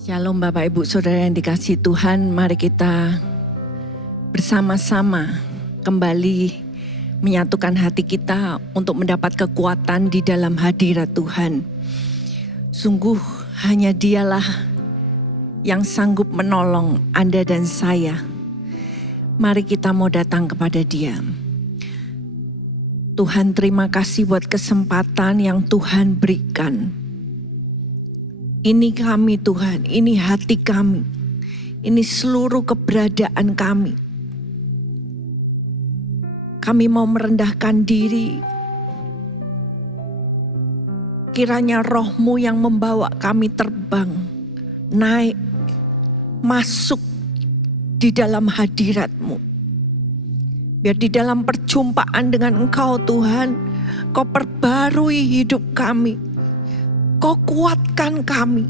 Shalom Bapak Ibu Saudara yang dikasihi Tuhan, mari kita bersama-sama kembali menyatukan hati kita untuk mendapat kekuatan di dalam hadirat Tuhan. Sungguh hanya Dialah yang sanggup menolong Anda dan saya. Mari kita mau datang kepada Dia. Tuhan, terima kasih buat kesempatan yang Tuhan berikan. Ini kami Tuhan, ini hati kami, ini seluruh keberadaan kami. Kami mau merendahkan diri. Kiranya Roh-Mu yang membawa kami terbang, naik, masuk di dalam hadirat-Mu. Biar di dalam perjumpaan dengan Engkau Tuhan, Kau perbarui hidup kami. Kau kuatkan kami.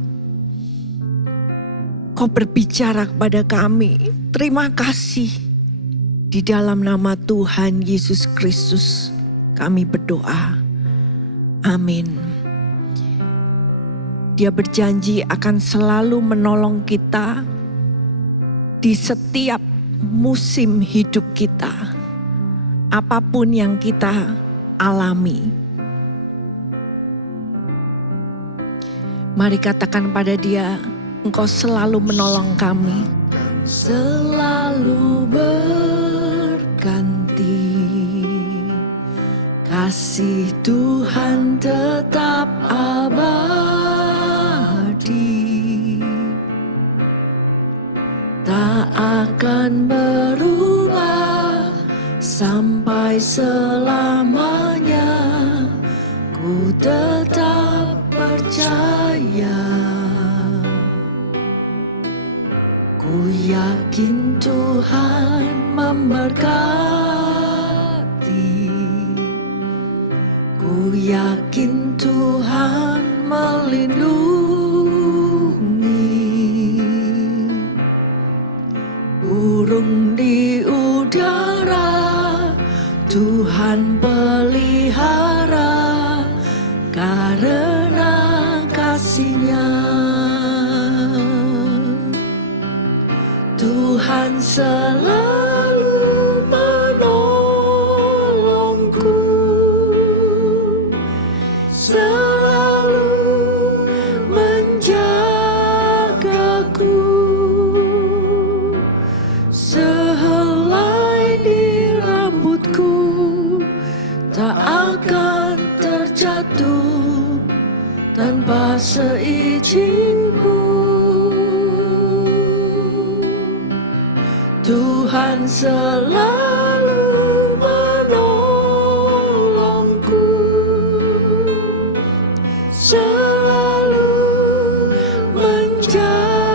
Kau berbicara kepada kami. Terima kasih. Di dalam nama Tuhan Yesus Kristus kami berdoa. Amin. Dia berjanji akan selalu menolong kita di setiap musim hidup kita. Apapun yang kita alami. Mari katakan pada Dia, Engkau selalu menolong kami. Selalu berganti, kasih Tuhan tetap abadi, tak akan berubah sampai selamanya. Ku tetap percaya, ku yakin Tuhan memberkati, ku yakin Tuhan melindungi. Burung di udara Tuhan pelihara karena kasih-Nya. Tuhan selalu menolongku, selalu menjagaku. Sehelai di rambutku tak akan terjatuh tanpa seizin-Mu. Tuhan selalu menolongku, selalu menjagaku.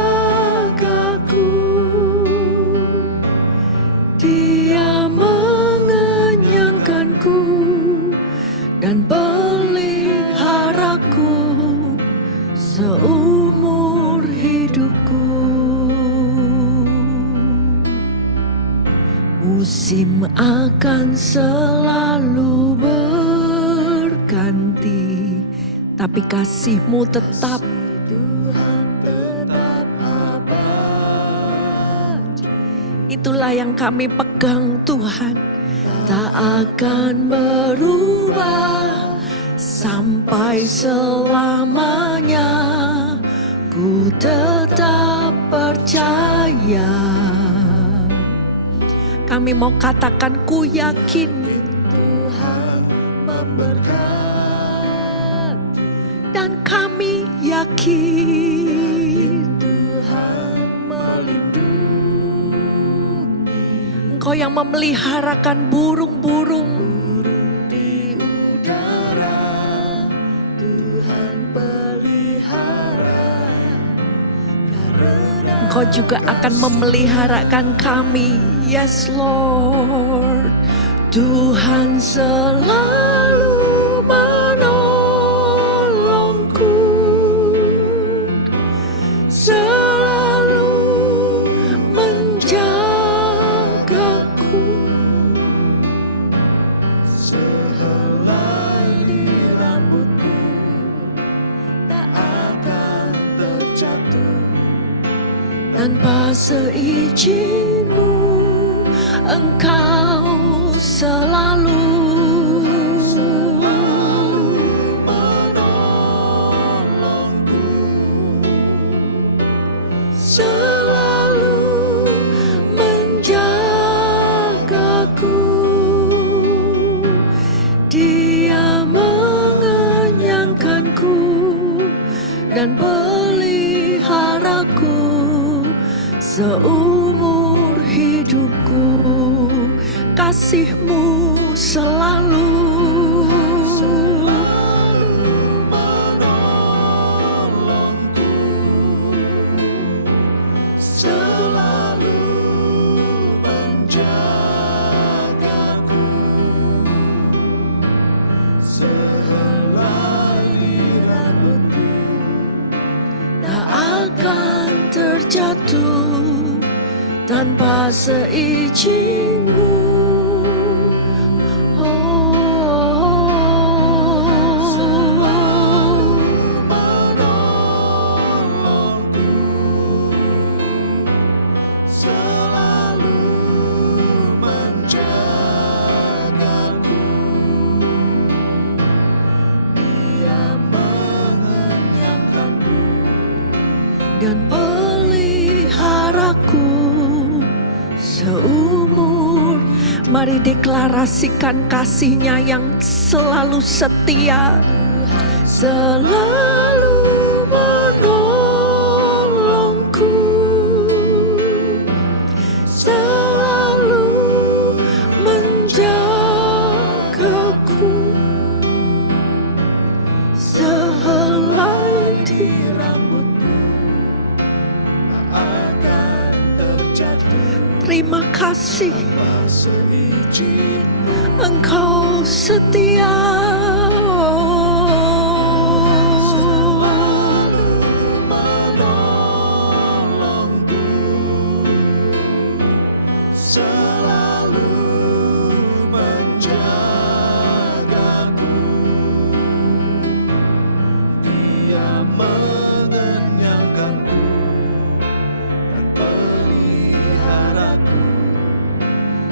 Dia mengenyangkanku dan peliharaku seumur hidupku. Musim akan selalu berganti, tapi kasih-Mu tetap. Tuhan tetap abadi. Itulah yang kami pegang Tuhan. Tak akan berubah sampai selamanya. Ku tetap percaya. Kami mau katakan, ku yakin Tuhan memberkati, dan kami yakin Tuhan melindungi. Engkau yang memeliharakan burung-burung di udara, Tuhan pelihara. Engkau juga akan memeliharakan kami. Yes Lord, Tuhan selalu menolongku, selalu menjagaku. Sehelai di rambutku tak akan terjatuh Tanpa seizin-Mu, Engkau selalu menolongku, selalu menjagaku. Dia mengenyangkanku dan peliharaku seumur hidupku. Kasih-Mu selalu menolongku, selalu menjagaku. Sehelai di rambutku tak akan terjatuh tanpa seizin-Mu. Dan peliharaku seumur. Mari deklarasikan kasih-Nya yang selalu setia, selalu menolongku, selalu menjagaku. Sehelai di rambutku akan terjatuh. Terima kasih, Engkau setia. Selalu menolongku, selalu menjagaku. Dia mengenyangkanku dan peliharaku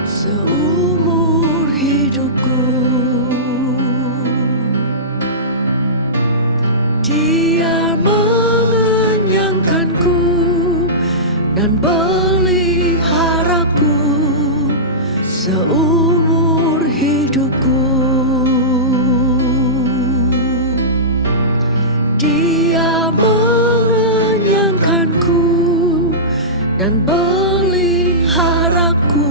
seumur hidupku. Dia mengenyangkanku dan peliharaku seumur hidupku. Dia mengenyangkanku dan peliharaku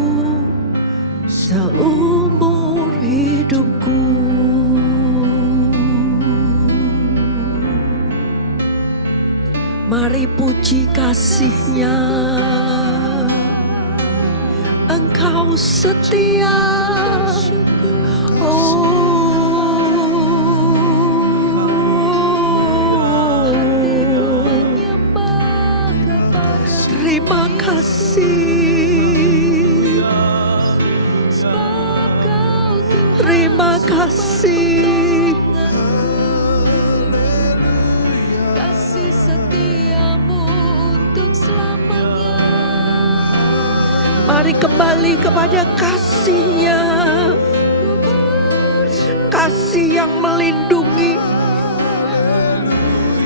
seumur hidupku. Mari puji kasih-Nya. Engkau setia. Terima kasih. Terima kasih. Kasih setia-Mu untuk selamanya. Mari kembali kepada kasih-Nya. Kasih yang melindungi,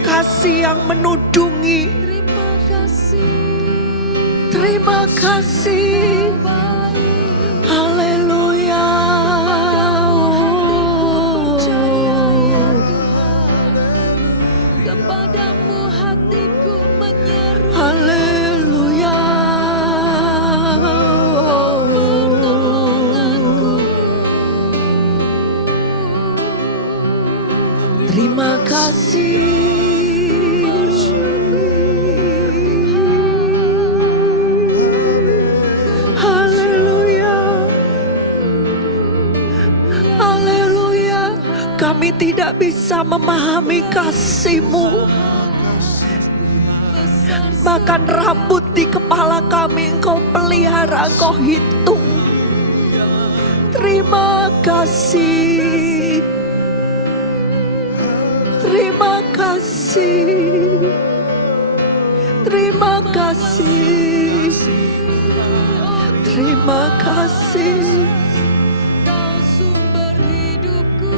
kasih yang menudungi. Terima kasih. Haleluya. Kepadamu hatiku menyeru. Haleluya. Terima kasih. Kami tidak bisa memahami kasih-Mu. Bahkan rambut di kepala kami Engkau pelihara, Engkau hitung. Terima kasih. Terima kasih. Terima kasih, terima kasih. Kau sumber hidupku.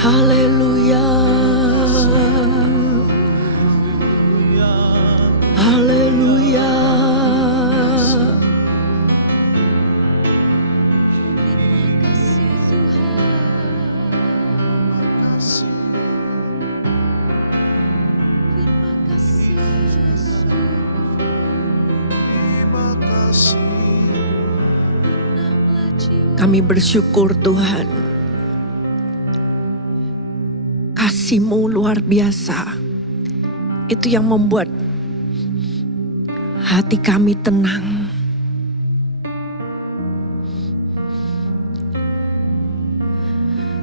Haleluya, haleluya. Terima kasih Tuhan. Terima kasih Yesus. Tenanglah jiwa. Kami bersyukur Tuhan, kasih-Mu luar biasa. Itu yang membuat hati kami tenang.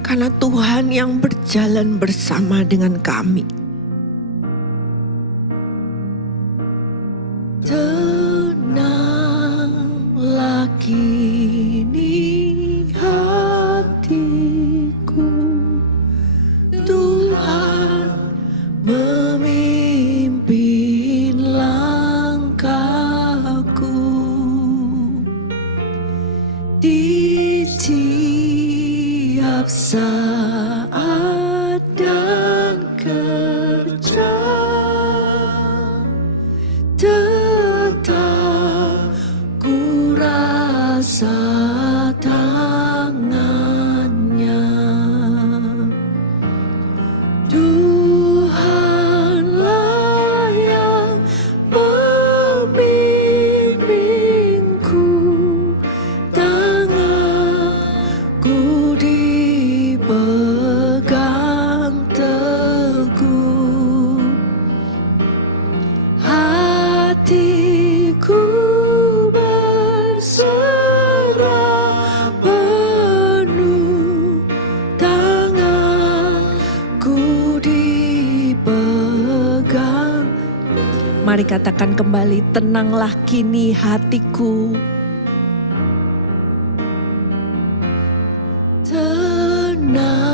Karena Tuhan yang berjalan bersama dengan kami. Tenanglah kini hatiku, Tuhan memimpin langkahku di tiap saat dan kerja. Tetap ku rasa tangannya. Tuhanlah yang membimbingku, tanganku dipegang teguh. Hatiku berserah penuh, tanganku dipegang. Mari katakan kembali, tenanglah kini hatiku. Tenanglah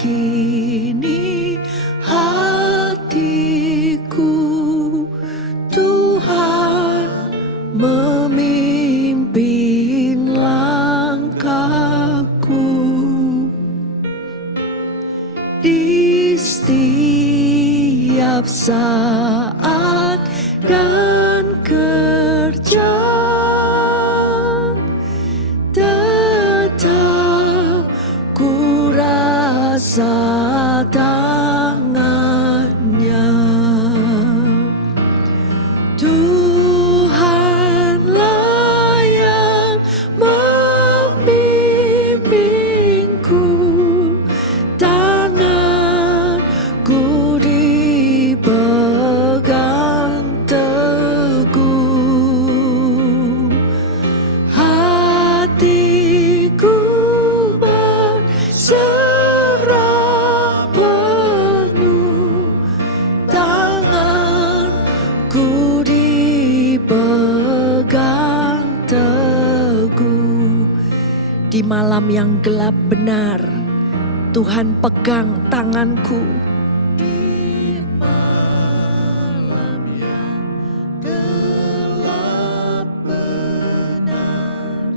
kini hatiku, Tuhan memimpin langkahku di setiap saat dan kerja. Tetap ku rasa tangannya. Tuhanlah yang membimbingku, tanganku dipegang teguh. Hatiku berserah penuh, tanganku dipegang teguh. Di malam yang gelap benar, Tuhan pegang tanganku. Di malam yang gelap benar,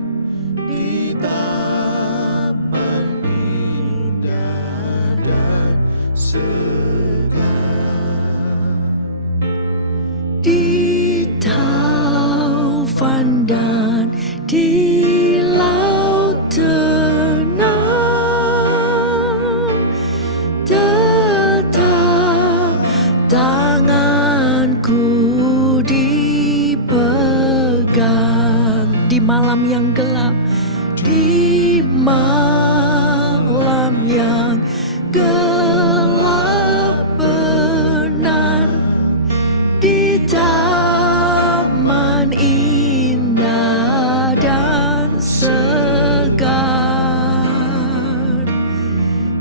di taman indah dan segar, di taufan dan di laut tenang, tetap tanganku dipegang. Di malam yang gelap, di malam yang gelap benar, di taman indah dan segar,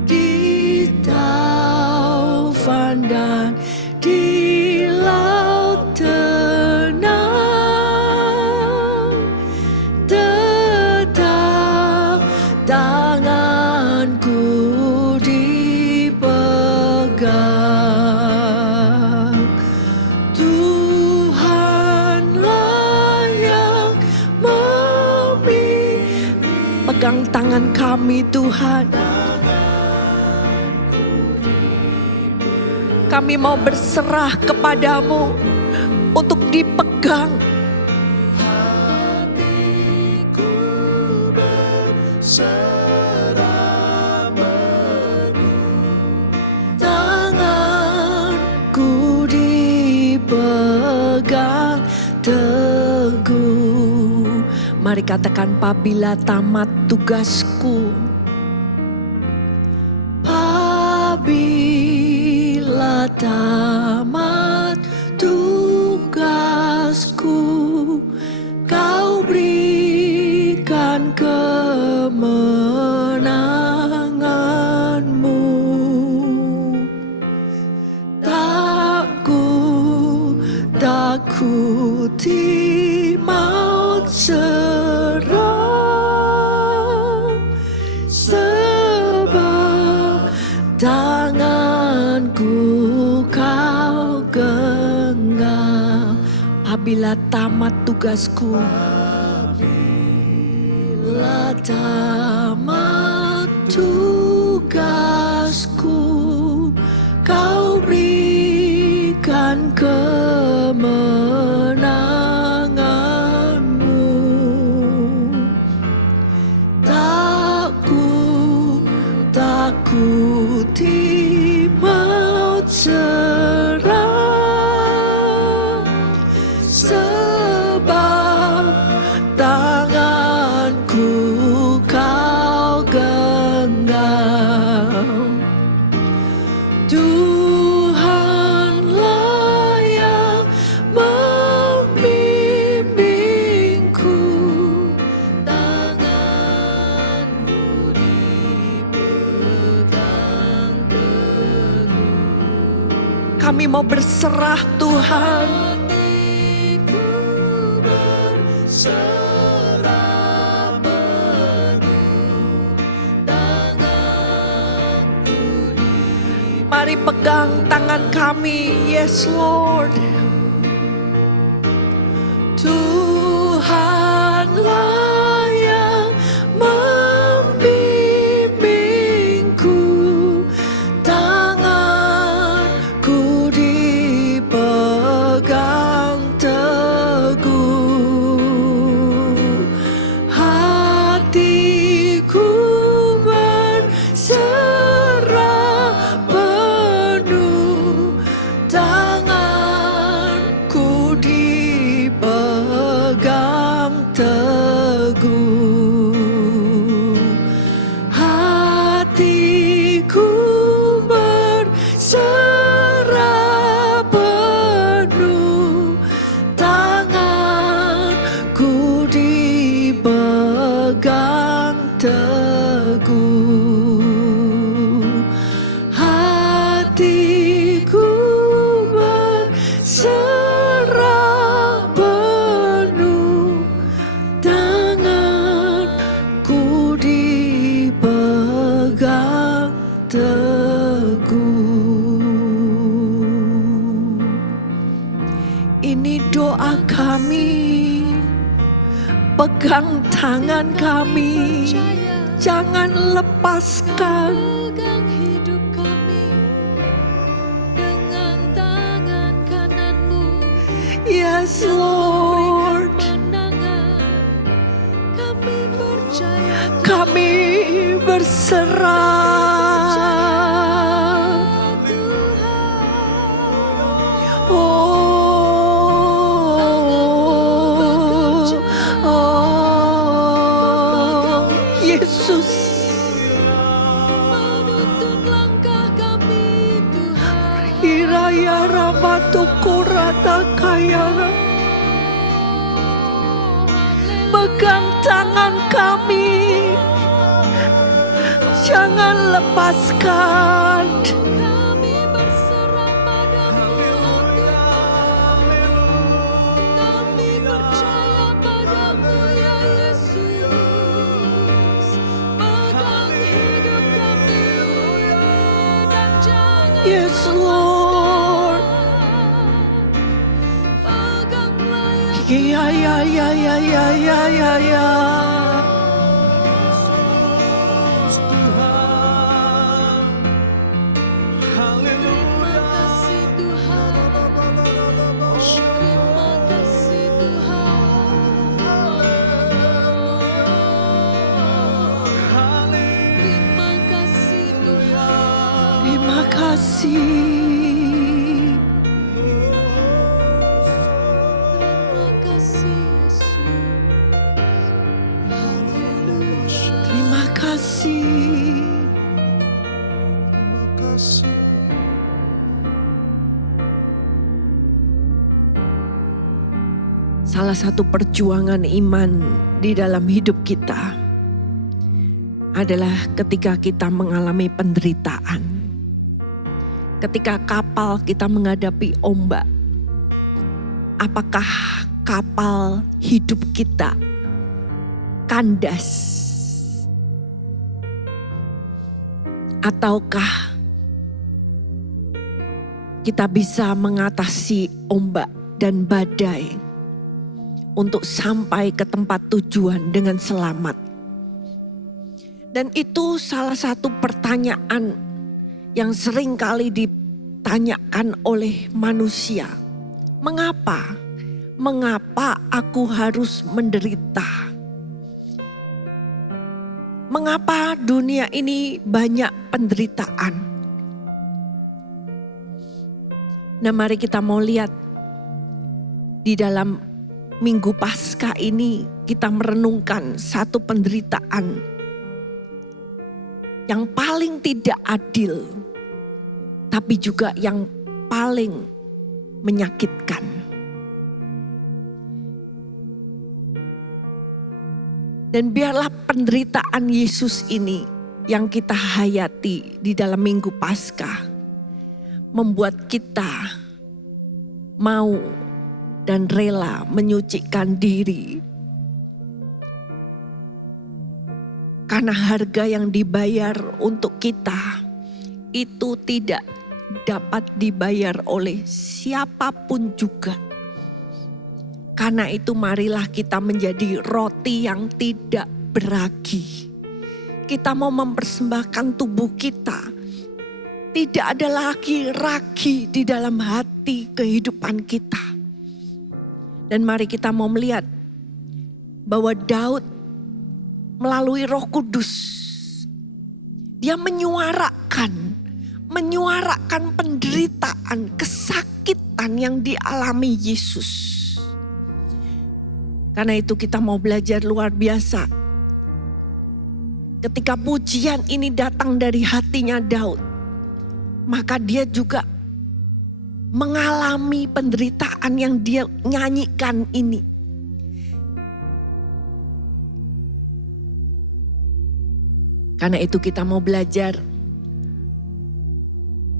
di taufan dan di laut tenang, tetap tanganku dipegang. pegang tangan kami Tuhan. Kami mau berserah kepadamu untuk dipegang. Tanganku dipegang teguh. Mari katakan, apabila tamat tugasku, apabila tamat tugasku, kau berikan kemenanganmu. Takuti maut seram, sebab tanganku kau genggam. Apabila tamat tugasku, apabila tamat tugasku, kau berikan kemenanganmu. Takuti maut seram, sebab tanganku kau genggam. Tuhanlah yang membimbingku, tanganku dipegang teguh. Kami mau berserah Tuhan. Hatiku berserah penuh, tanganku dipegang. Mari pegang tangan kami, yes Lord. Tuhanlah yang membimbingku, tanganku dipegang teguh. Hatiku berserah penuh, tanganku dipegang teguh. Hatiku berserah penuh, tanganku dipegang teguh. Hatiku berserah penuh, tanganku dipegang teguh. Ini doa kami, pegang tangan kami, jangan lepaskan. Pegang hidup kami dengan tangan kananmu. Yes Lord, Kemenangan kami percaya, kami berserah. Tuhan. Yesus, Menuntun langkah kami Tuhan. Iraya Ramatu Kurata Kayara, pegang tangan kami, jangan lepaskan. Kami berserah padamu, oh Tuhan. Kami percaya padamu, ya Yesus. Pegang hidup kami dan jangan Yes Lord, peganglah ya ya ya ya ya ya ya ya ya. kasih. Terima kasih Yesus. Haleluya. Terima kasih. Salah satu perjuangan iman di dalam hidup kita adalah ketika kita mengalami penderitaan. Ketika kapal kita menghadapi ombak, apakah kapal hidup kita kandas? Ataukah kita bisa mengatasi ombak dan badai untuk sampai ke tempat tujuan dengan selamat? Dan itu salah satu pertanyaan yang sering kali ditanyakan oleh manusia. Mengapa? Mengapa aku harus menderita? Mengapa dunia ini banyak penderitaan? Nah, mari kita mau lihat di dalam Minggu Paskah ini kita merenungkan satu penderitaan yang paling tidak adil, tapi juga yang paling menyakitkan. Dan biarlah penderitaan Yesus ini yang kita hayati di dalam Minggu Paskah membuat kita mau dan rela menyucikan diri. Karena harga yang dibayar untuk kita itu tidak dapat dibayar oleh siapapun juga. Karena itu marilah kita menjadi roti yang tidak beragi. Kita mau mempersembahkan tubuh kita. Tidak ada lagi ragi di dalam hati kehidupan kita. Dan mari kita mau melihat bahwa Daud melalui Roh Kudus, dia menyuarakan penderitaan, kesakitan yang dialami Yesus. Karena itu kita mau belajar luar biasa. Ketika pujian ini datang dari hatinya Daud, maka dia juga mengalami penderitaan yang dia nyanyikan ini. Karena itu kita mau belajar,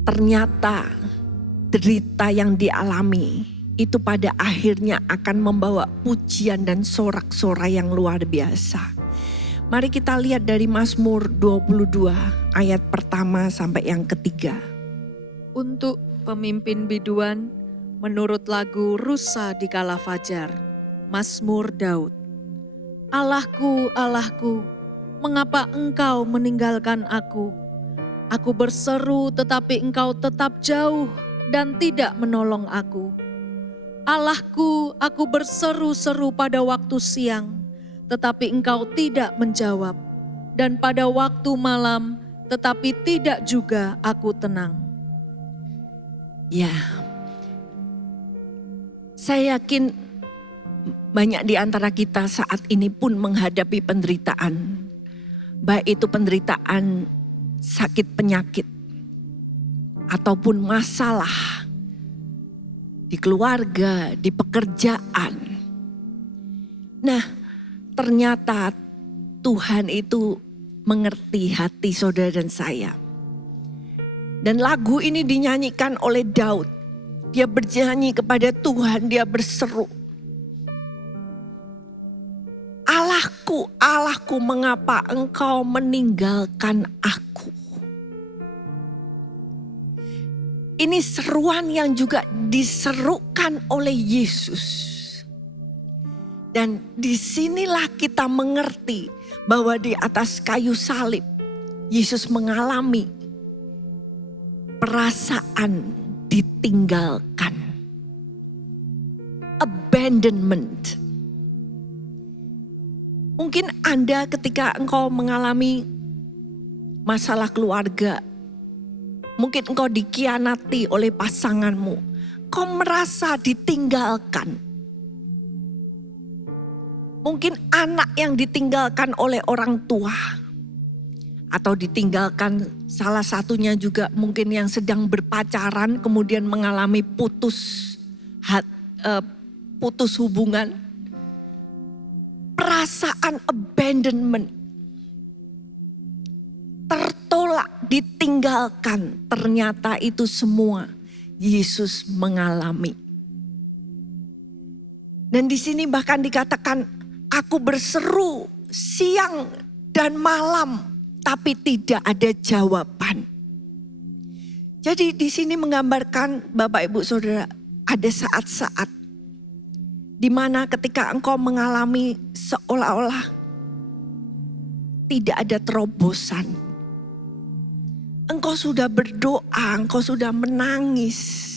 ternyata derita yang dialami itu pada akhirnya akan membawa pujian dan sorak-sorai yang luar biasa. Mari kita lihat dari Mazmur 22 ayat pertama sampai yang ketiga. Untuk pemimpin biduan menurut lagu Rusa di Kala Fajar, Mazmur Daud. Allahku, Allahku, mengapa engkau meninggalkan aku? Aku berseru tetapi engkau tetap jauh dan tidak menolong aku. Allahku, aku berseru-seru pada waktu siang, tetapi engkau tidak menjawab. Dan pada waktu malam, tetapi tidak juga aku tenang. Ya, saya yakin banyak di antara kita saat ini pun menghadapi penderitaan. Baik itu penderitaan sakit penyakit ataupun masalah di keluarga, di pekerjaan. Nah, ternyata Tuhan itu mengerti hati saudara dan saya. Dan lagu ini dinyanyikan oleh Daud. Dia bernyanyi kepada Tuhan, dia berseru. Allahku, Allahku, mengapa engkau meninggalkan aku? Ini seruan yang juga diserukan oleh Yesus. Dan disinilah kita mengerti bahwa di atas kayu salib, Yesus mengalami perasaan ditinggalkan. Abandonment. Mungkin Anda ketika engkau mengalami masalah keluarga, Mungkin engkau dikhianati oleh pasanganmu. Kau merasa ditinggalkan. Mungkin anak yang ditinggalkan oleh orang tua. Atau ditinggalkan salah satunya juga mungkin yang sedang berpacaran kemudian mengalami putus hubungan. Perasaan abandonment. Tertolak, ditinggalkan. Ternyata itu semua Yesus mengalami. Dan di sini bahkan dikatakan, aku berseru siang dan malam, tapi tidak ada jawaban. Jadi di sini menggambarkan Bapak Ibu Saudara, ada saat-saat di mana ketika engkau mengalami seolah-olah tidak ada terobosan. Engkau sudah berdoa, engkau sudah menangis.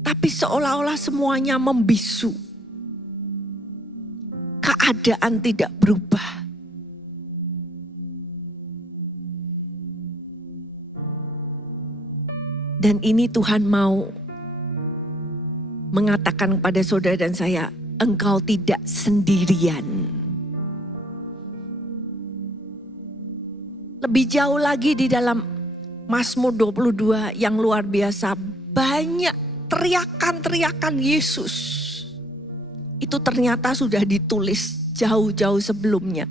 Tapi seolah-olah semuanya membisu. Keadaan tidak berubah. Dan ini Tuhan mau mengatakan kepada saudara dan saya, engkau tidak sendirian. Lebih jauh lagi di dalam Mazmur 22 yang luar biasa, banyak teriakan-teriakan Yesus. Itu ternyata sudah ditulis jauh-jauh sebelumnya.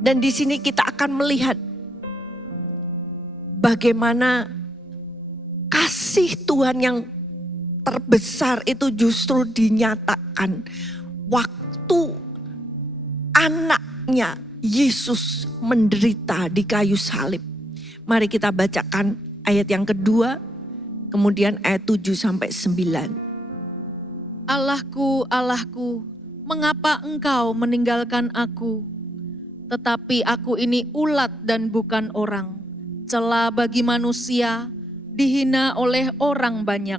Dan di sini kita akan melihat bagaimana kasih Tuhan yang terbesar itu justru dinyatakan waktu anaknya Yesus menderita di kayu salib. Mari kita bacakan ayat yang kedua, kemudian ayat 7-9. Allahku, Allahku, mengapa engkau meninggalkan aku? Tetapi aku ini ulat dan bukan orang, cela bagi manusia, dihina oleh orang banyak.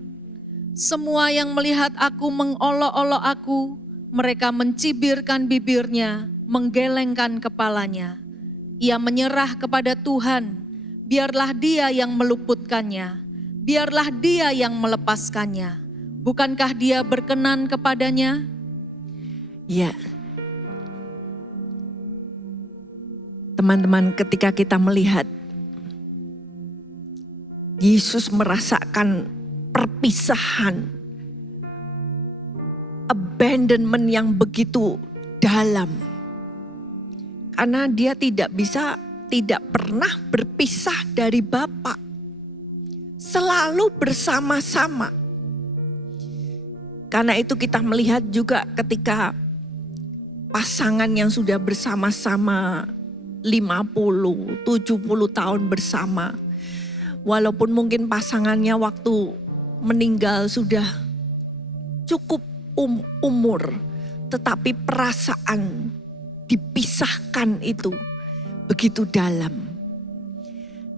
Semua yang melihat aku mengolok-olok aku, mereka mencibirkan bibirnya, menggelengkan kepalanya. Ia menyerah kepada Tuhan. Biarlah dia yang meluputkannya, biarlah dia yang melepaskannya. Bukankah dia berkenan kepadanya? Ya, teman-teman, ketika kita melihat Yesus merasakan perpisahan, abandonment yang begitu dalam. Karena dia tidak pernah berpisah dari Bapa. Selalu bersama-sama. Karena itu kita melihat juga ketika pasangan yang sudah bersama-sama 50, 70 tahun bersama. Walaupun mungkin pasangannya waktu meninggal sudah cukup umur. Tetapi perasaan dipisahkan itu begitu dalam.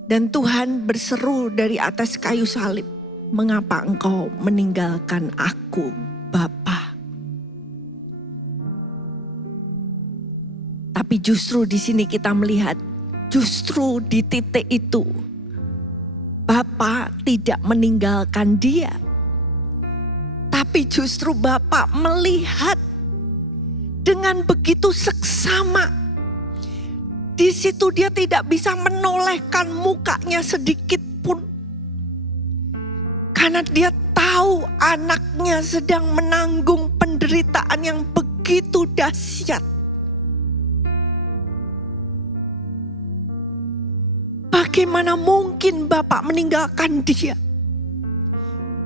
Dan Tuhan berseru dari atas kayu salib, mengapa engkau meninggalkan aku, Bapa? Tapi justru di sini kita melihat, justru di titik itu, Bapa tidak meninggalkan dia. Tapi justru Bapa melihat dengan begitu seksama. Di situ dia tidak bisa menolehkan mukanya sedikit pun. Karena dia tahu anaknya sedang menanggung penderitaan yang begitu dahsyat. Bagaimana mungkin Bapak meninggalkan dia?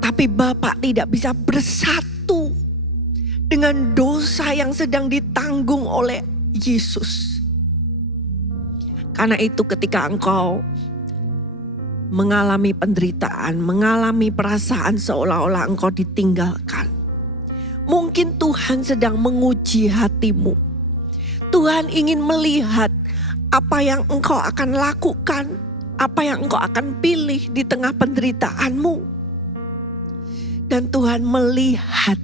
Tapi Bapak tidak bisa bersatu dengan dosa yang sedang ditanggung oleh Yesus. Karena itu ketika engkau mengalami penderitaan, mengalami perasaan seolah-olah engkau ditinggalkan. Mungkin Tuhan sedang menguji hatimu. Tuhan ingin melihat apa yang engkau akan lakukan, apa yang engkau akan pilih di tengah penderitaanmu. Dan Tuhan melihat,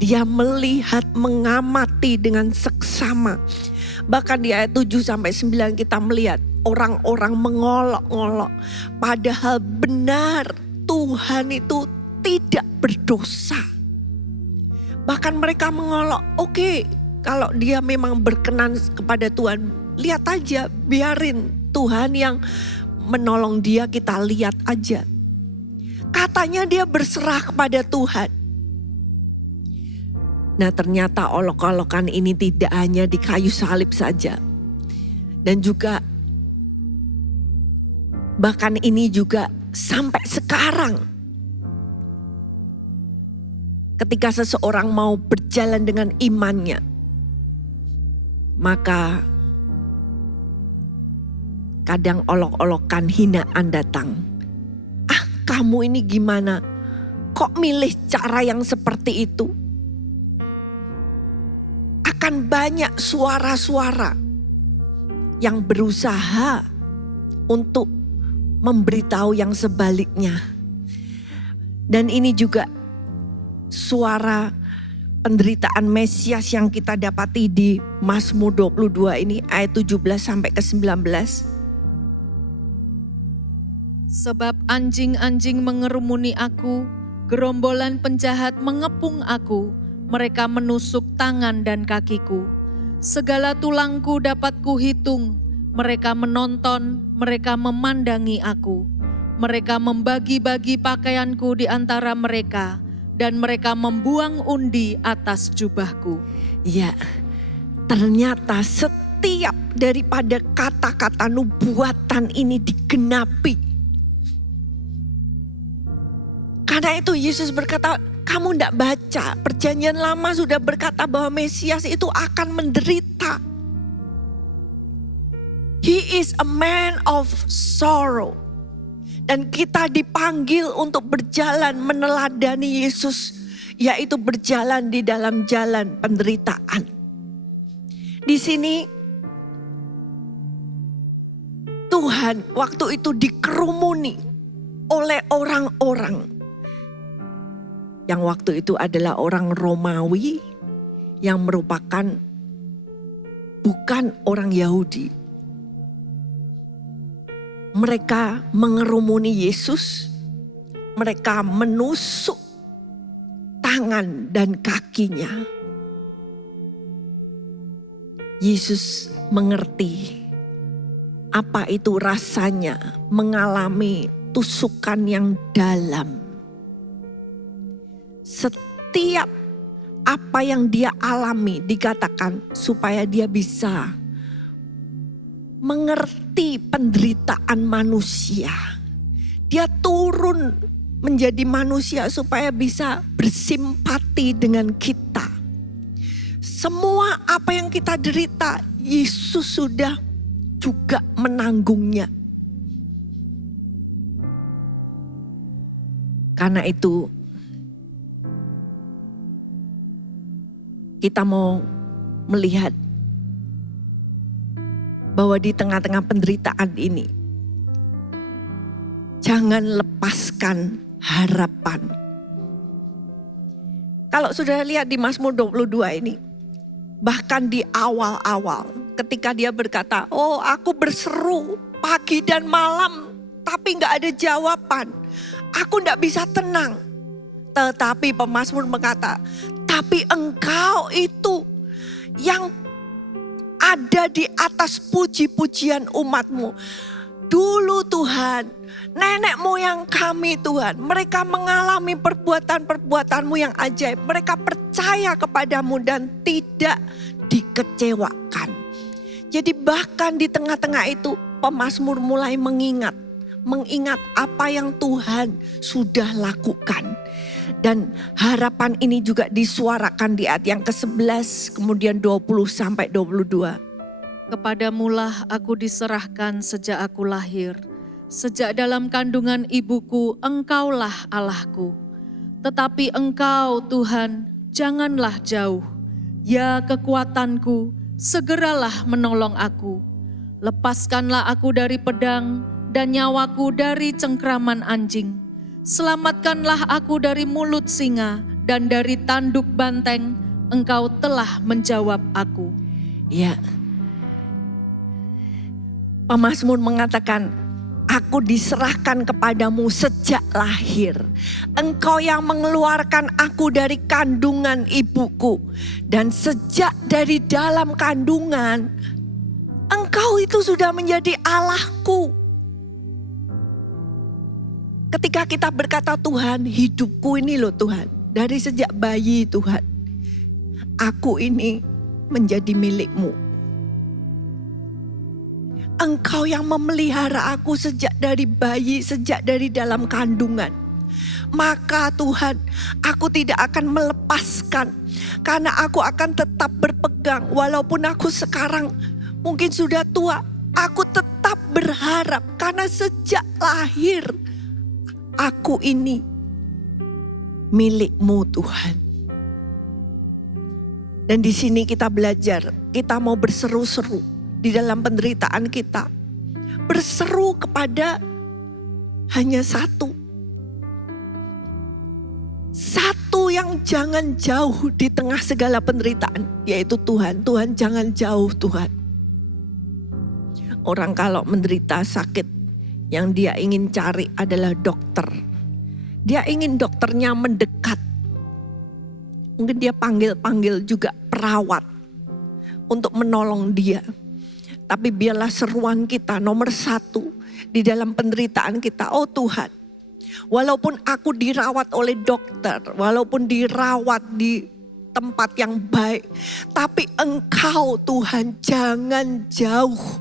dia melihat, mengamati dengan seksama. Bahkan di ayat 7-9 kita melihat orang-orang mengolok-olok. Padahal benar Tuhan itu tidak berdosa. Bahkan mereka mengolok, oke, kalau dia memang berkenan kepada Tuhan, lihat aja, biarin Tuhan yang menolong dia, kita lihat aja. Katanya dia berserah kepada Tuhan. Nah, ternyata olok-olokan ini tidak hanya di kayu salib saja. Dan juga bahkan ini juga sampai sekarang. Ketika seseorang mau berjalan dengan imannya, maka kadang olok-olokan, hinaan datang. Ah, kamu ini gimana? Kok milih cara yang seperti itu? Akan banyak suara-suara yang berusaha untuk memberitahu yang sebaliknya. Dan ini juga suara penderitaan Mesias yang kita dapati di Mazmur 22 ini ayat 17 sampai ke 19. Sebab anjing-anjing mengerumuni aku, gerombolan penjahat mengepung aku, mereka menusuk tangan dan kakiku. Segala tulangku dapat kuhitung, mereka menonton, mereka memandangi aku. Mereka membagi-bagi pakaianku di antara mereka, dan mereka membuang undi atas jubahku. Ya, ternyata setiap daripada kata-kata nubuatan ini digenapi. Karena itu Yesus berkata, kamu tidak baca, perjanjian lama sudah berkata bahwa Mesias itu akan menderita. He is a man of sorrow. Dan kita dipanggil untuk berjalan meneladani Yesus, yaitu berjalan di dalam jalan penderitaan. Di sini Tuhan waktu itu dikerumuni oleh orang-orang yang waktu itu adalah orang Romawi yang merupakan bukan orang Yahudi. Mereka mengerumuni Yesus, mereka menusuk tangan dan kakinya. Yesus mengerti apa itu rasanya mengalami tusukan yang dalam. Setiap apa yang dia alami dikatakan supaya dia bisa mengerti penderitaan manusia. Dia turun menjadi manusia supaya bisa bersimpati dengan kita. Semua apa yang kita derita, Yesus sudah juga menanggungnya. Karena itu kita mau melihat bahwa di tengah-tengah penderitaan ini, jangan lepaskan harapan. Kalau sudah lihat di Mazmur 22 ini, bahkan di awal-awal ketika dia berkata, oh aku berseru pagi dan malam tapi gak ada jawaban. Aku gak bisa tenang. Tetapi pemazmur berkata, tapi engkau itu yang ada di atas puji-pujian umatmu. Dulu Tuhan, nenek moyang kami Tuhan, mereka mengalami perbuatan-perbuatanmu yang ajaib. Mereka percaya kepadamu dan tidak dikecewakan. Jadi bahkan di tengah-tengah itu pemazmur mulai mengingat apa yang Tuhan sudah lakukan. Dan harapan ini juga disuarakan di ayat yang ke-11 kemudian 20 sampai 22. Kepadamulah aku diserahkan sejak aku lahir. Sejak dalam kandungan ibuku engkaulah Allahku. Tetapi engkau Tuhan janganlah jauh. Ya kekuatanku, segeralah menolong aku. Lepaskanlah aku dari pedang dan nyawaku dari cengkraman anjing. Selamatkanlah aku dari mulut singa dan dari tanduk banteng, engkau telah menjawab aku. Ya, Pemazmur mengatakan, aku diserahkan kepadamu sejak lahir. Engkau yang mengeluarkan aku dari kandungan ibuku. Dan sejak dari dalam kandungan, Engkau itu sudah menjadi Allahku. Ketika kita berkata, Tuhan, hidupku ini loh Tuhan. Dari sejak bayi Tuhan, aku ini menjadi milik-Mu. Engkau yang memelihara aku sejak dari bayi, sejak dari dalam kandungan. Maka Tuhan, aku tidak akan melepaskan. Karena aku akan tetap berpegang. Walaupun aku sekarang mungkin sudah tua, aku tetap berharap. Karena sejak lahir, aku ini milik-Mu Tuhan. Dan di sini kita belajar, kita mau berseru-seru. Di dalam penderitaan kita, berseru kepada hanya satu. Satu yang jangan jauh di tengah segala penderitaan, yaitu Tuhan. Tuhan jangan jauh Tuhan. Orang kalau menderita sakit, yang dia ingin cari adalah dokter. Dia ingin dokternya mendekat. Mungkin dia panggil-panggil juga perawat untuk menolong dia. Tapi biarlah seruan kita nomor satu di dalam penderitaan kita. Oh Tuhan, walaupun aku dirawat oleh dokter, walaupun dirawat di tempat yang baik, tapi Engkau Tuhan jangan jauh.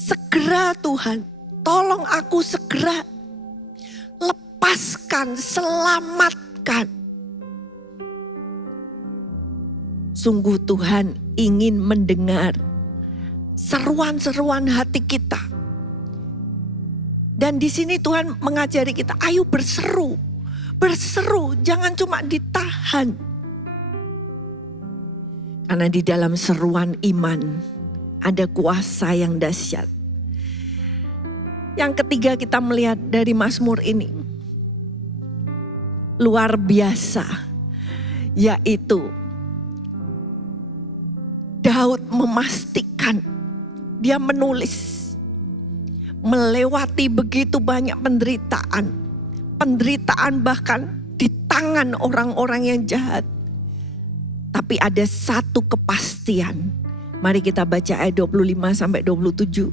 Segera Tuhan, tolong aku segera lepaskan, selamatkan. Sungguh Tuhan ingin mendengar seruan-seruan hati kita. Dan di sini Tuhan mengajari kita, ayo berseru. Berseru, jangan cuma ditahan. Karena di dalam seruan iman ada kuasa yang dahsyat. Yang ketiga kita melihat dari Mazmur ini, luar biasa, yaitu Daud memastikan, dia menulis, melewati begitu banyak penderitaan. Penderitaan bahkan di tangan orang-orang yang jahat. Tapi ada satu kepastian. Mari kita baca ayat 25 sampai 27.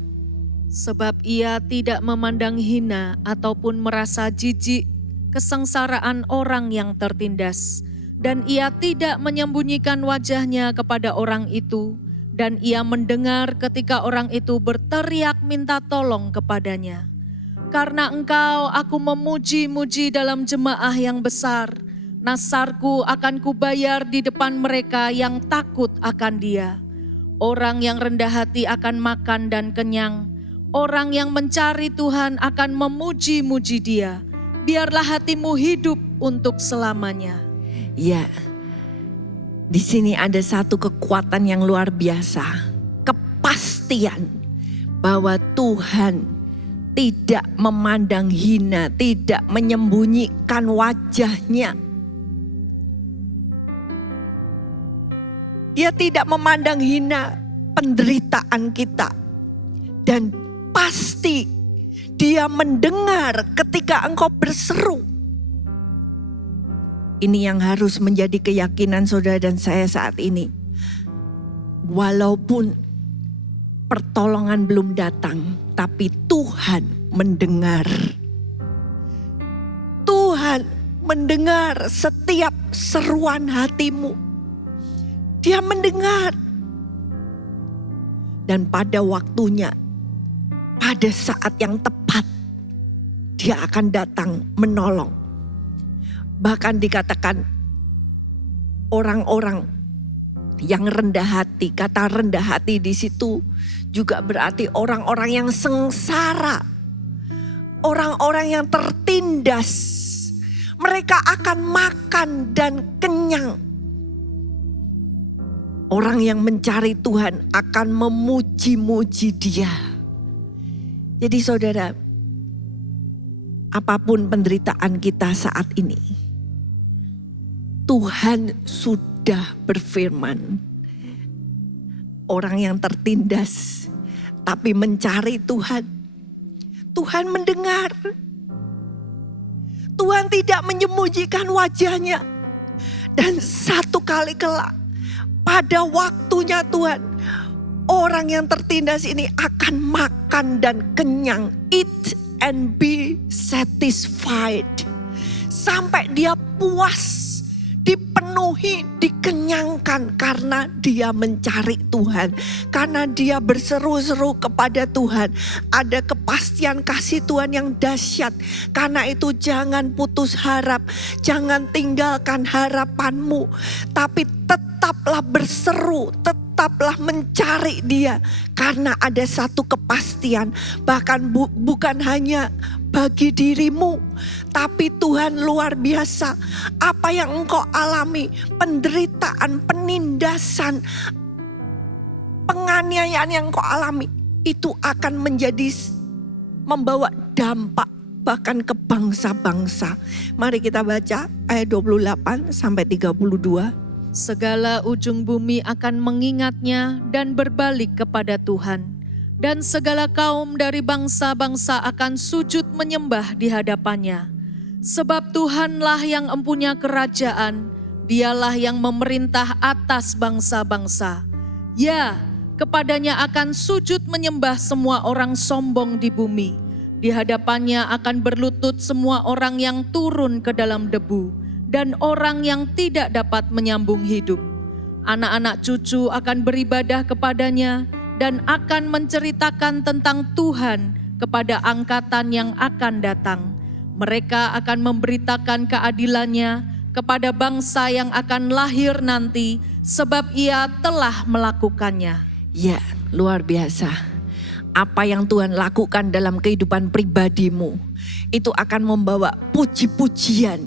Sebab ia tidak memandang hina ataupun merasa jijik kesengsaraan orang yang tertindas. Dan ia tidak menyembunyikan wajahnya kepada orang itu. Dan ia mendengar ketika orang itu berteriak minta tolong kepadanya. Karena Engkau, aku memuji-muji dalam jemaah yang besar. Nasarku akan kubayar di depan mereka yang takut akan Dia. Orang yang rendah hati akan makan dan kenyang. Orang yang mencari Tuhan akan memuji-muji Dia. Biarlah hatimu hidup untuk selamanya. Ya, di sini ada satu kekuatan yang luar biasa. Kepastian bahwa Tuhan tidak memandang hina, tidak menyembunyikan wajahnya. Dia tidak memandang hina penderitaan kita. Dan pasti Dia mendengar ketika engkau berseru. Ini yang harus menjadi keyakinan saudara dan saya saat ini. Walaupun pertolongan belum datang, tapi Tuhan mendengar. Tuhan mendengar setiap seruan hatimu. Dia mendengar. Dan pada waktunya, pada saat yang tepat, Dia akan datang menolong. Bahkan dikatakan orang-orang yang rendah hati, kata rendah hati di situ juga berarti orang-orang yang sengsara, orang-orang yang tertindas. Mereka akan makan dan kenyang. Orang yang mencari Tuhan akan memuji-muji Dia. Jadi saudara, apapun penderitaan kita saat ini, Tuhan sudah berfirman, orang yang tertindas tapi mencari Tuhan, Tuhan mendengar. Tuhan tidak menyembunyikan wajahnya. Dan satu kali kelak, pada waktunya Tuhan, orang yang tertindas ini akan makan dan kenyang. Eat and be satisfied. Sampai dia puas, dipenuhi, dikenyangkan karena dia mencari Tuhan. Karena dia berseru-seru kepada Tuhan. Ada kepastian kasih Tuhan yang dahsyat. Karena itu jangan putus harap. Jangan tinggalkan harapanmu. Tapi tetaplah berseru, tetaplah mencari Dia. Karena ada satu kepastian. Bahkan bukan hanya bagi dirimu, tapi Tuhan luar biasa. Apa yang engkau alami, penderitaan, penindasan, penganiayaan yang engkau alami, itu akan membawa dampak bahkan ke bangsa-bangsa. Mari kita baca ayat 28 sampai 32. Segala ujung bumi akan mengingatnya dan berbalik kepada Tuhan. Dan segala kaum dari bangsa-bangsa akan sujud menyembah di hadapannya. Sebab Tuhanlah yang empunya kerajaan, Dialah yang memerintah atas bangsa-bangsa. Ya, kepadanya akan sujud menyembah semua orang sombong di bumi. Di hadapannya akan berlutut semua orang yang turun ke dalam debu, dan orang yang tidak dapat menyambung hidup. Anak-anak cucu akan beribadah kepadanya, dan akan menceritakan tentang Tuhan kepada angkatan yang akan datang. Mereka akan memberitakan keadilannya kepada bangsa yang akan lahir nanti, sebab Ia telah melakukannya. Ya, luar biasa. Apa yang Tuhan lakukan dalam kehidupan pribadimu, itu akan membawa puji-pujian.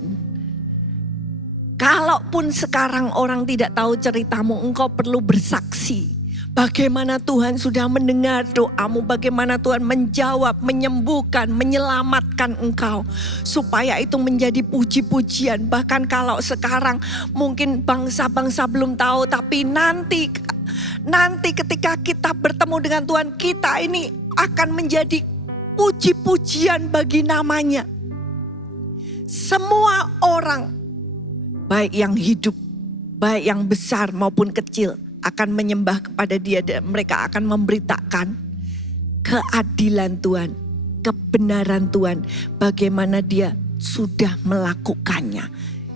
Kalaupun sekarang orang tidak tahu ceritamu, engkau perlu bersaksi. Bagaimana Tuhan sudah mendengar doamu, bagaimana Tuhan menjawab, menyembuhkan, menyelamatkan engkau. Supaya itu menjadi puji-pujian. Bahkan kalau sekarang mungkin bangsa-bangsa belum tahu, tapi nanti ketika kita bertemu dengan Tuhan, kita ini akan menjadi puji-pujian bagi namanya. Semua orang, baik yang hidup, baik yang besar maupun kecil, akan menyembah kepada Dia dan mereka akan memberitakan keadilan Tuhan, kebenaran Tuhan, bagaimana Dia sudah melakukannya.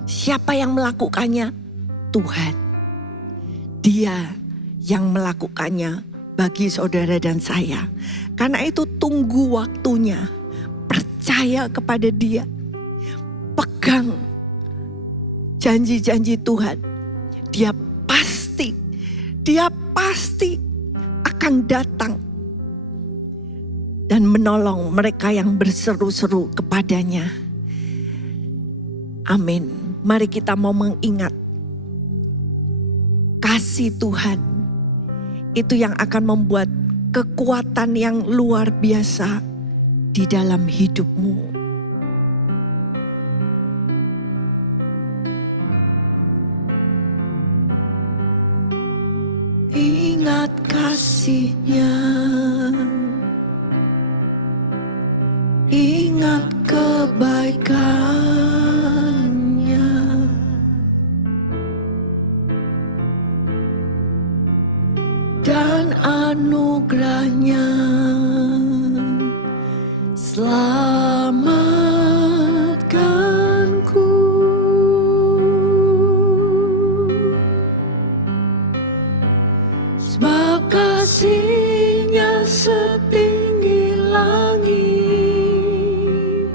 Siapa yang melakukannya? Tuhan. Dia yang melakukannya bagi saudara dan saya. Karena itu tunggu waktunya, percaya kepada Dia, pegang janji-janji Tuhan. Dia pasti akan datang dan menolong mereka yang berseru-seru kepadanya. Amin. Mari kita mau mengingat kasih Tuhan. Itu yang akan membuat kekuatan yang luar biasa di dalam hidupmu. Ingat kasih-Nya, ingat kebaikan-Nya, dan anugerah-Nya. Selamatkanku. Sebab kasih-Nya setinggi langit,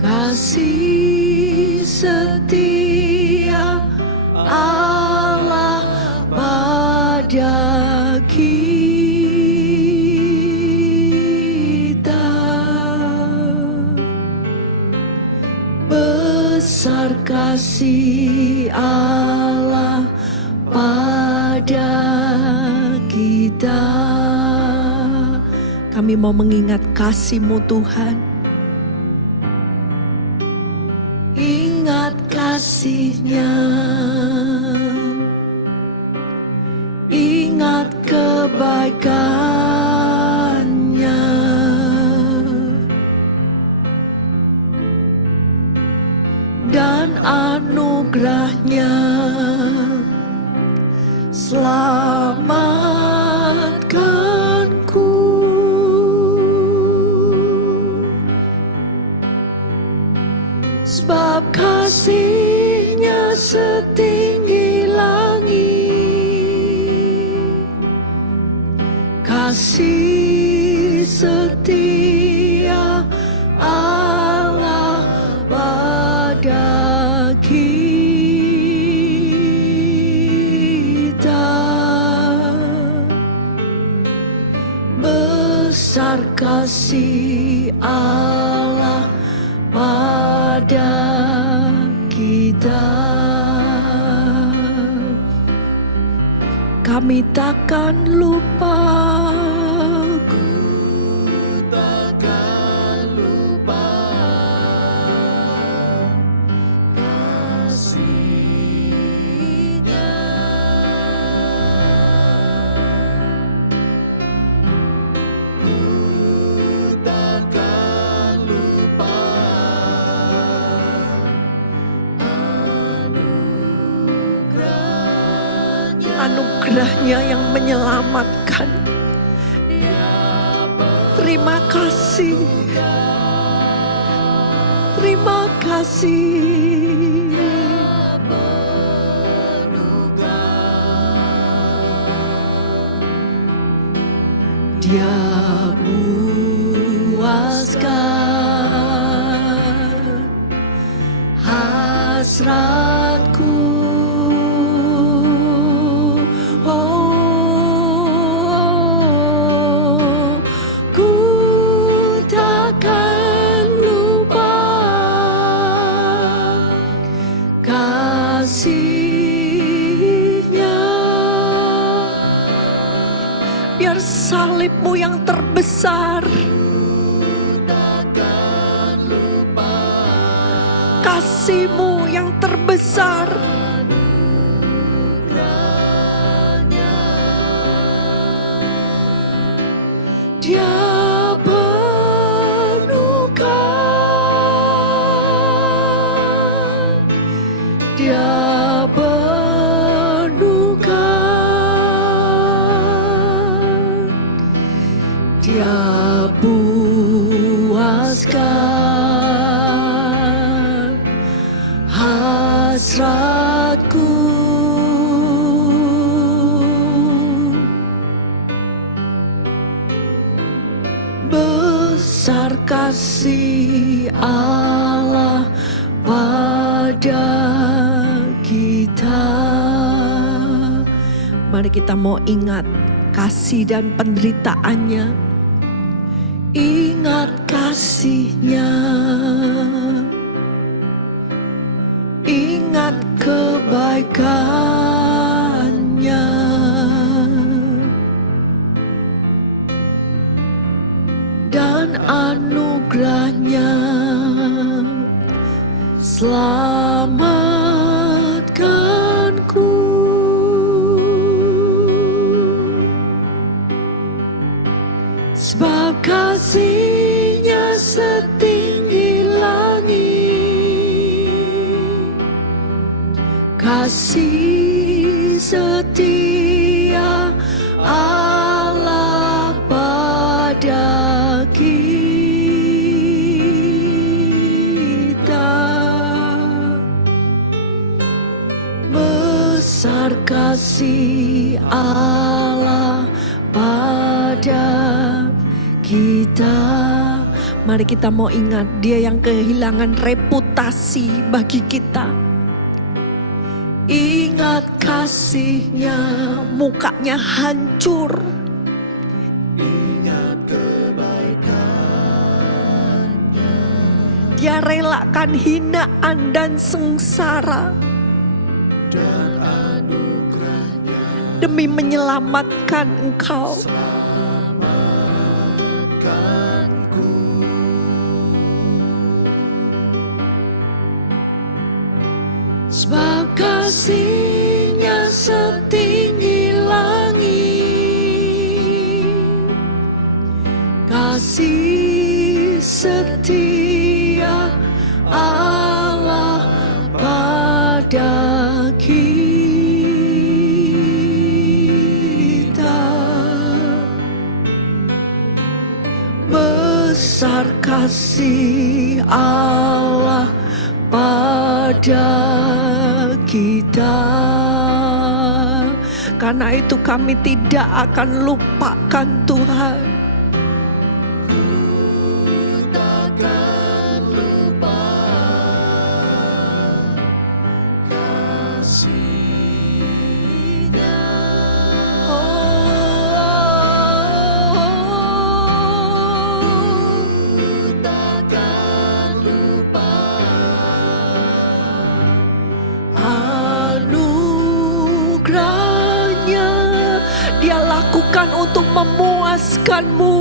kasih setia Allah pada kita. Besar kasih Allah pada kita. Kami mau mengingat kasih-Mu Tuhan. Ingat kasih-Nya, ingat kebaikannya dan anugerahnya. Selamatkanku, sebab kasih-Nya setinggi langit, kasih setia Allah pada kita. Besar kasih Allah pada kita. Kami takkan lupa, takkan lupa kasih-Nya. Ku takkan lupa anugerahnya yang menyelamatkan. Terima kasih, terima kasih. Dia puaskan hasratku. Ku takkan lupa kasih-Nya. Biar salib-Mu yang terbesar, kasih-Mu yang terbesar, Dia penuhkan, Dia penuhkan, Dia puaskan hasratku. Besar kasih Allah pada kita. Mari kita mau ingat kasih dan penderitaannya. Ingat kasih-Nya, ingat kebaikannya, dan anugerahnya. Selamatkanku, sebab kasih-Nya setinggi langit, kasih setia Allah pada kita. Besar kasih Allah pada kita. Mari kita mau ingat Dia yang kehilangan reputasi bagi kita. Ingat kasih-Nya, mukanya hancur. Ingat kebaikannya. Dia relakan hinaan dan sengsara dan anugerahnya demi menyelamatkan engkau. Sebab kasih-Nya setinggi langit, setia Allah pada kita. Besar kasih Allah pada kita. Karena itu kami tidak akan lupakan Tuhan. Takkan lupa kasih-Nya. Takkan lupa Anugerahnya Dia lakukan untuk memuaskanmu.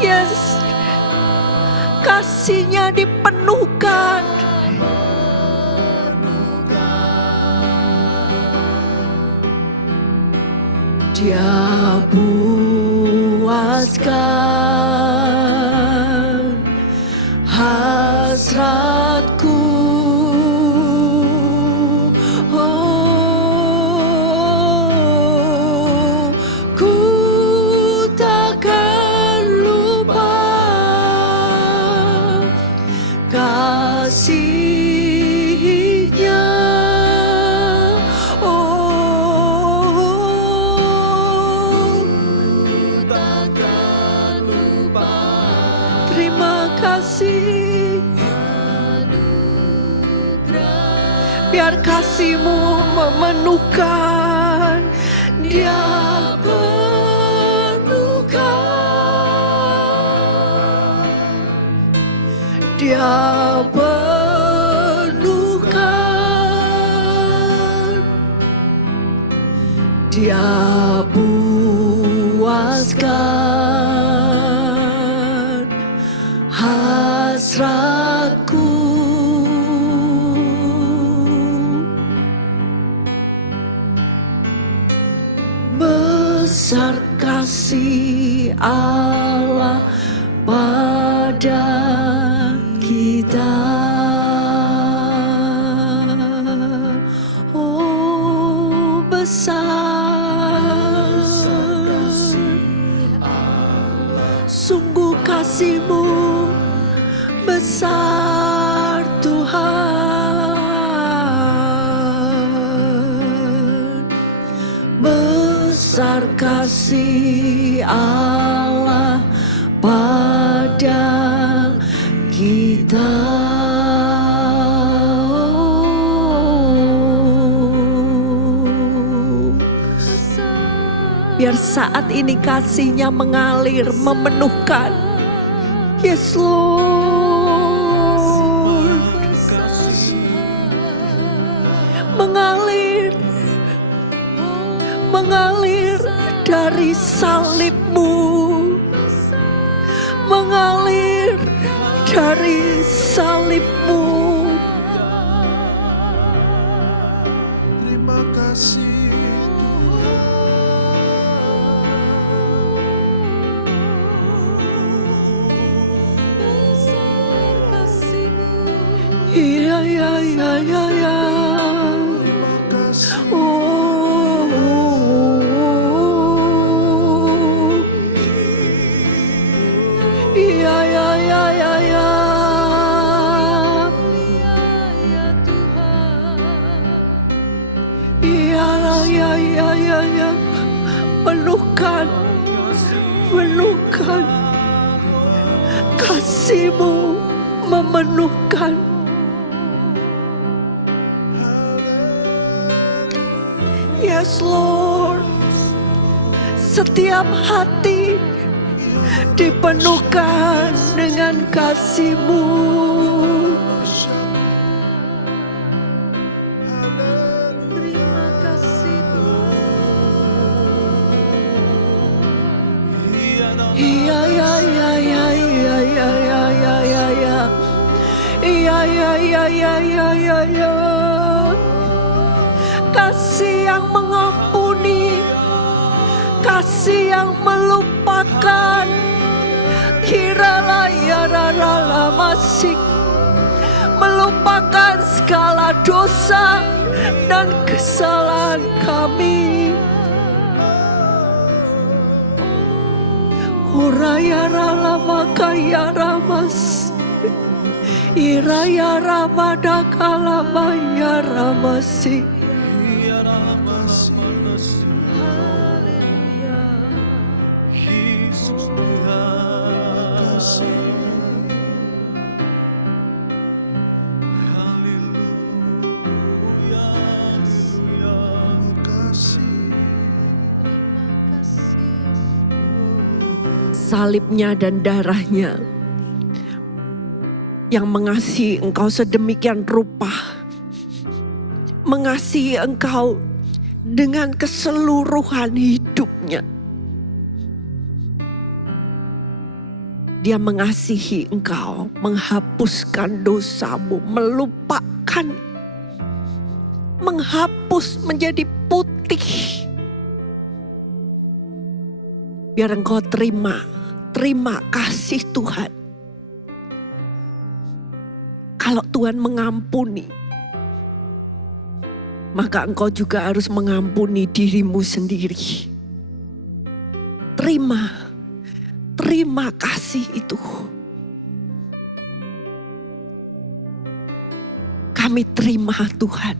Yes, kasih-Nya dipenuhkan. Dia puaskan hasratku. Oh, ku takkan lupa kasih-Nya. takkan lupa Terima kasih, biar kasih-Mu memenuhkan. Dia penuhkan, Dia penuhkan, Dia puaskan hasratku. Besar kasih Allah pada kita. Oh, besar sungguh kasih-Mu, besar Tuhan. Besar kasih Allah pada kita. Biar saat ini kasih-Nya mengalir, memenuhkan. Yes Lord, mengalir, mengalir dari salib-Mu, mengalir dari salib-Mu. Terima kasih besar kasih-Mu. Iya, iya, iya, iya, iya. terima kasih Oh, iya, iya, iya, iya, iya. Ya Tuhan, Iya, iya, iya, iya, iya. Penuhkan, penuhkan. Kasih-Mu memenuhkan. Yes Lord, setiap hati dipenuhkan dengan kasih-Mu. terima kasih Iya, iya, iya, iya, iya, iya, iya, iya, iya, iya. Iya, iya, iya, iya, iya, iya, iya. Kasih yang mengampuni, kasih yang melupakan. Kirala ya rala masih melupakan segala dosa dan kesalahan kami. Uraya rala makaya ramas, iraya ramada kalamaya ramasi. Yesus Tuhan kasih. Haleluya. Makasih. Salibnya dan darahnya yang mengasihi engkau sedemikian rupa, mengasihi engkau dengan keseluruhan hidupnya. Dia mengasihi engkau, menghapuskan dosamu, melupakan, menghapus menjadi putih. Biar engkau terima kasih Tuhan. Kalau Tuhan mengampuni, maka engkau juga harus mengampuni dirimu sendiri. Terima kasih itu. Kami terima Tuhan.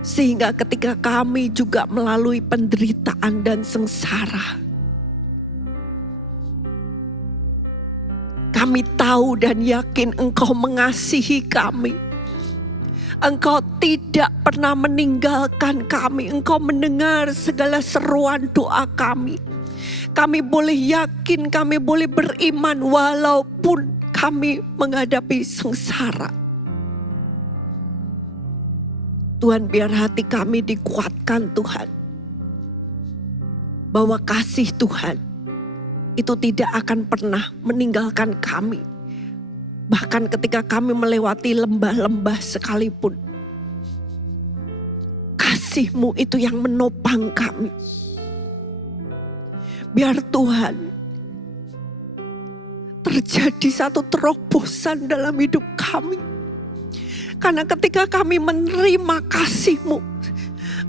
Sehingga ketika kami juga melalui penderitaan dan sengsara, kami tahu dan yakin Engkau mengasihi kami. Engkau tidak pernah meninggalkan kami. Engkau mendengar segala seruan doa kami. Kami boleh yakin, kami boleh beriman walaupun kami menghadapi sengsara. Tuhan, biar hati kami dikuatkan Tuhan. Bahwa kasih Tuhan itu tidak akan pernah meninggalkan kami. Bahkan ketika kami melewati lembah-lembah sekalipun. Kasih-Mu itu yang menopang kami. Biar Tuhan terjadi satu terobosan dalam hidup kami. Karena ketika kami menerima kasih-Mu,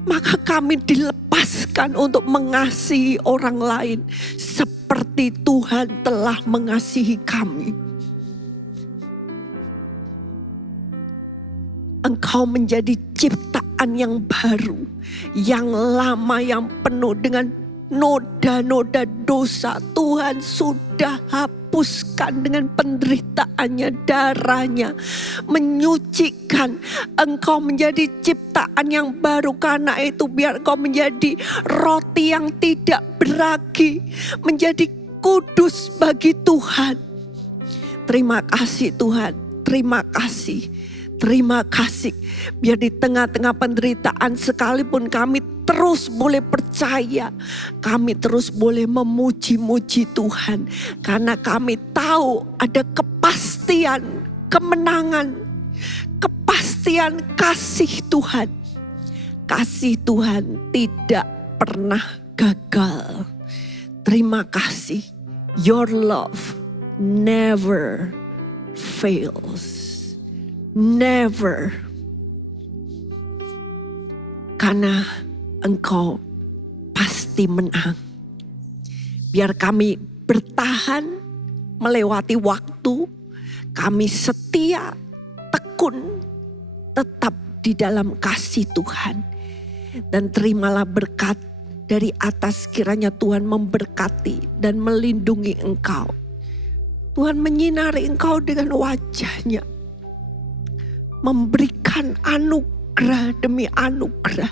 maka kami dilepaskan untuk mengasihi orang lain seperti Tuhan telah mengasihi kami. Engkau menjadi ciptaan yang baru, yang lama, yang penuh dengan noda-noda dosa. Tuhan sudah hapuskan dengan penderitaannya, darahnya, menyucikan. Engkau menjadi ciptaan yang baru. Karena itu biar engkau menjadi roti yang tidak beragi, menjadi kudus bagi Tuhan. Terima kasih Tuhan, terima kasih. Terima kasih, biar di tengah-tengah penderitaan sekalipun kami terus boleh percaya. Kami terus boleh memuji-muji Tuhan. Karena kami tahu ada kepastian kemenangan. Kepastian kasih Tuhan. Kasih Tuhan tidak pernah gagal. Terima kasih. Your love never fails. Never. Karena Engkau pasti menang. Biar kami bertahan melewati waktu. Kami setia, tekun, tetap di dalam kasih Tuhan. Dan terimalah berkat dari atas, kiranya Tuhan memberkati dan melindungi engkau. Tuhan menyinari engkau dengan wajah-Nya. Memberikan anugerah demi anugerah.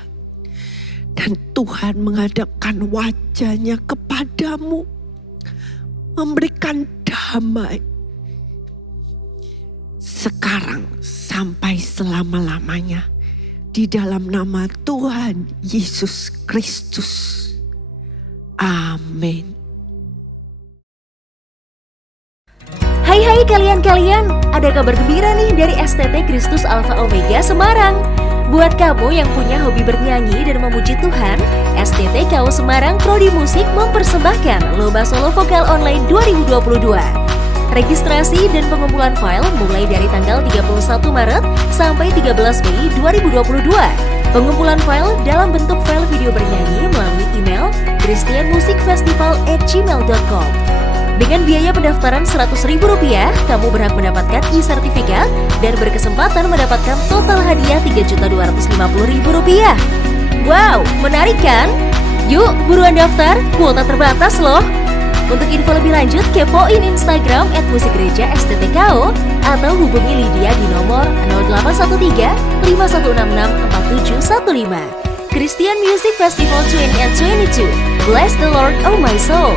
Dan Tuhan menghadapkan wajah-Nya kepadamu. Memberikan damai. Sekarang sampai selama-lamanya. Di dalam nama Tuhan Yesus Kristus. Amin. Hai kalian, ada kabar gembira nih dari STT Kristus Alpha Omega Semarang. Buat kamu yang punya hobi bernyanyi dan memuji Tuhan, STTKO Semarang Prodi Musik mempersembahkan Lomba Solo Vokal Online 2022. Registrasi dan pengumpulan file mulai dari tanggal 31 Maret sampai 13 Mei 2022. Pengumpulan file dalam bentuk file video bernyanyi melalui email christianmusicfestival@gmail.com. Dengan biaya pendaftaran Rp100.000, kamu berhak mendapatkan e-sertifikat dan berkesempatan mendapatkan total hadiah Rp3.250.000. Wow, menarik kan? Yuk, buruan daftar, kuota terbatas loh. Untuk info lebih lanjut, kepoin Instagram @musikgereja_STTKO atau hubungi Lydia di nomor 0813 5166 4715. Christian Music Festival 2022. Bless the Lord, oh my soul.